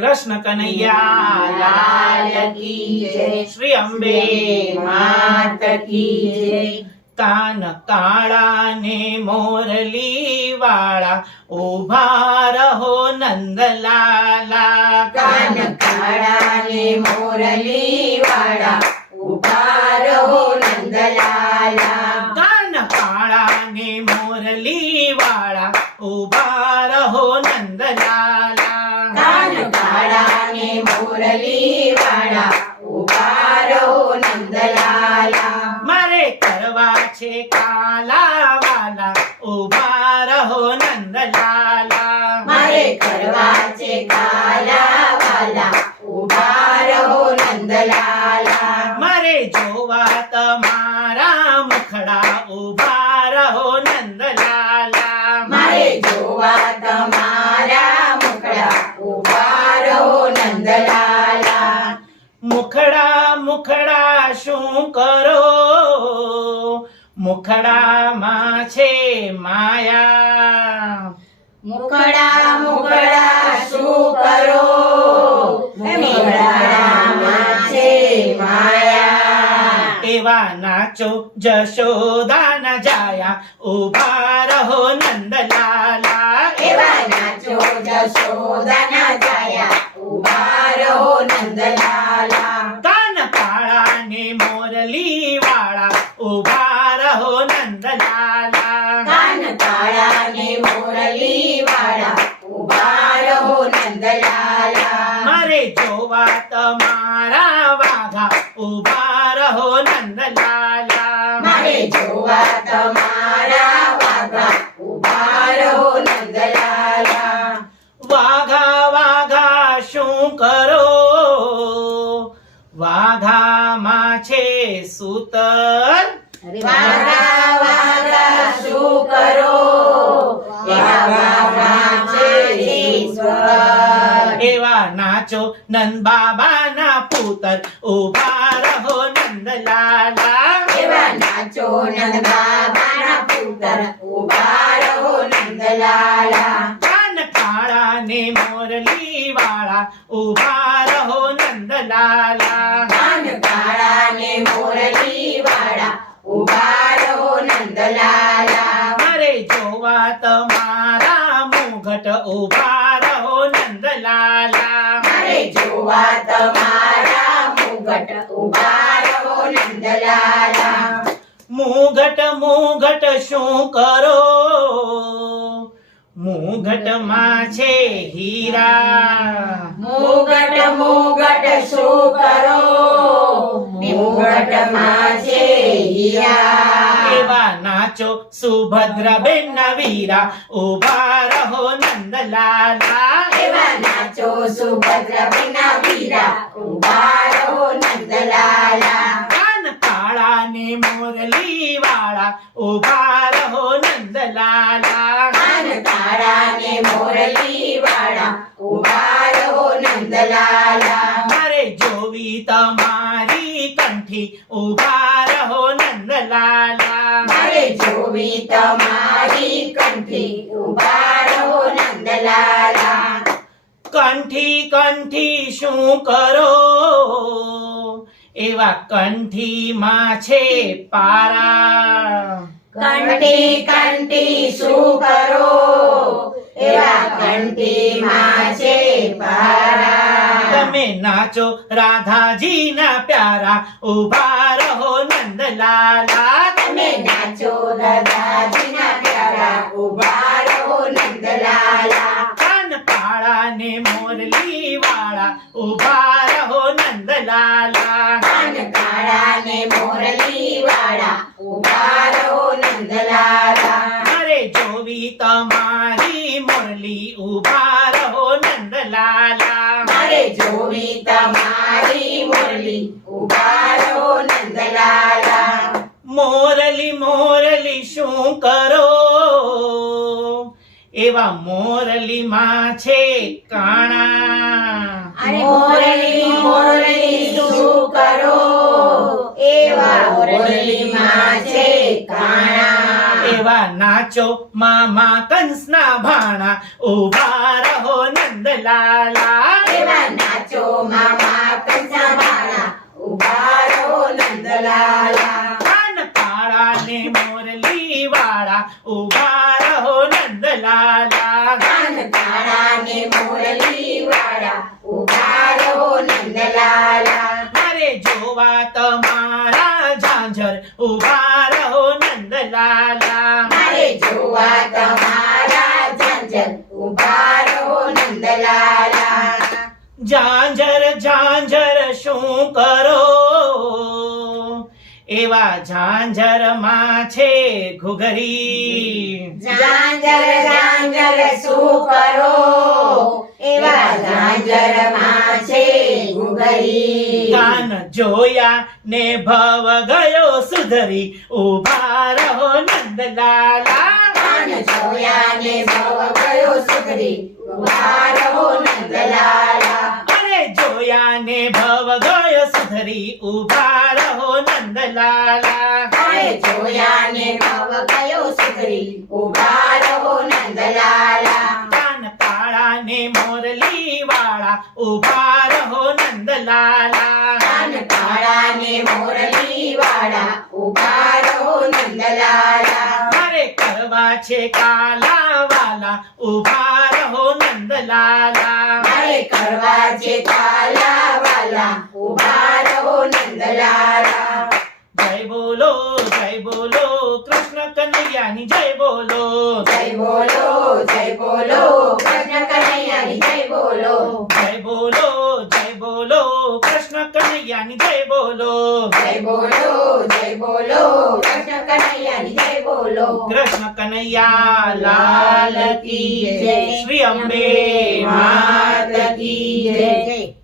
કૃષ્ણ કનૈયા લાલ કી જય, શ્રી અંબે માત કી જય। કાન કાળા ને મોરલી વાળા ઉભા રહો નંદલાલા। કાન કાળા ને મોરલી વાળા ઉભા રહો નંદલાલા। કાન કાળા ને મોરલી વાળા ઉભા રહો નંદલાલા। કાન કાળા ને મોરલી વાળા ઉભા રહો નંદલાલા। મારે કરવા છે કાલા વાલા ઉભા રહો નંદલાલા। મારે કરવા છે કાલા વાલા ઉભા રહો નંદલાલા। મારે જોવા તમારા મુખડા ઉભા રહો નંદલાલા। મારે જોવા તમારા મુખડા ઉભા રહો નંદલાલા। મુખડા મુખડા શું કરો મુખડામાં છે માયા। મુખડા મુખડા શું કરો મુખડામાં છે માયા। એવા નાચો જશોદા ન જાયા ઉભા રહો નંદલાલા। એવા નાચો જશોદા ના જાયા ઉભા રહો નંદલાલા। કાન કાળા ને મોરલી વાળા ઉભા રહો નંદલાલા। કાન કાળા ને મોરલી વાળા ઉભા રહો નંદલાલા। મારે જોવા તમારા વાઘા ઉભા રહો નંદલાલા। મારે જોવા તમારા વાઘા ઉભા રહો નંદલાલા। વાઘા વાઘા શું કરો વાઘામાં છે સૂતર। વાઘા વાઘા શું કરો વાઘા છે ઈશ્વર। એવા નાચો નંદ બાબાના પુત્ર ઉભા રહો નંદલાલા। એવા નાચો નંદ બાબાના પુત્ર ઉભા રહો નંદલાલા। કાન કાળા ને મોરલી વાળા ઉભા રહો નંદલાલા। કાન કાળા ને મોરલી વાળા ઉભા રહો નંદલાલા। મારે જોવા તમારા મુગટ ઉભા રહો નંદલાલા। મારે જોવા તમારા મુગટ ઉભા રહો નંદલાલા। મુગટ મુગટ શું કરો મુગટમાં છે હીરા। મુગટ મુગટ શું કરો મુગટમાં છે હીરા। એવા નાચો સુભદ્રાબેન ના વીરા ઉભા રહો નંદલાલા। એવા નાચો સુભદ્રાબેનના વીરા ઉભા રહો નંદલાલા। કાન કાળા ને મોરલી વાળા ઉભા રહો નંદલાલા। કાન કાળા ને મોરલી વાળા ઉભા રહો નંદલાલા। મારે જોવી તમારી કંઠી ઉભા રહો નંદલાલા। મારે જોવી તમારી કંઠી ઉભા રહો નંદલાલા। કંઠી કંઠી શું કરો એવા કંઠીમાં છે પારા। કંઠી કંઠી શું કરો એવા કંઠીમાં છે પારા। તમે નાચો રાધાજી ના પ્યારા ઉભા રહો નંદલાલા। તમે નાચો દાદાજીના પ્યારા ઉભા રહો નંદલાલા। કાન કાળા ને મોરલી વાળા ઉભા રહો નંદલાલા। કાન કાળા ને મોરલી વાળા ઉભા રહો નંદલાલા। મારે જોવી તમારી મોરલી ઉભા રહો નંદલાલા। મારે જોવી તમારી મોરલી ઉભા રહો નંદલાલા। મોરલી મોરલી શું કરો એવા મોરલીમાં છે કાણા। મોરલી મોરલી શું કરો એવા મોરલીમાં છે કાણા। એવા નાચો મામા કંસના ભાણા ઉભા રહો નંદલાલા। એવા નાચો મામા કંસાવાળા ઉભા રહો નંદલાલા કાન કાળા ને મોરલી વાળા ઉભા રહો નંદલાલા કાન કાળા ને મોરલી વાળા ઉભા રહો નંદલાલા મારે જોવા તમારા ઝાંઝર ઉભા રહો નંદલાલા મારે જોવા તમારા ઝાંઝર ઉભા રહો નંદલાલા ઝાંઝર ઝાંઝર શું કરો એવા ઝાંઝરમાં છે ઘુઘરી ઝાંઝર ઝાંઝર શું કરો એવા ઝાંઝરમાં છે ઘુઘરી કાન જોયા ને ભવ ગયો સુધરી ઉભા રહો નંદલાલા કાન જોયા ને ભવ ગયો સુધરી ઉભા રહો નંદલાલા અરે જોયા ને ભવ ગયો સુધરી ઉભા રહો નંદલાલા અરે જોયા ને ભવ ગયો સુધરી ઉભા રહો નંદલાલા કાન કાળા ને મોરલી વાળા ઉભા રહો નંદલાલા કાન કાળા ને મોરલી વાળા ઉભા રહો નંદલાલા મારે કરવા છે કાલા વાલા ઉભા રહો નંદલાલા મારે કરવા છે કાલા વાલા ઉભા રહો નંદલાલા જય બોલો કૃષ્ણ કનૈયાની જય બોલો જય બોલો કૃષ્ણ કનૈયાની જય બોલો જય બોલો કૃષ્ણ કનૈયાની જય બોલો જય બોલો કૃષ્ણ કનૈયાની જય બોલો કૃષ્ણ કનૈયા લાલ કી જય શ્રી અંબે માત કી જય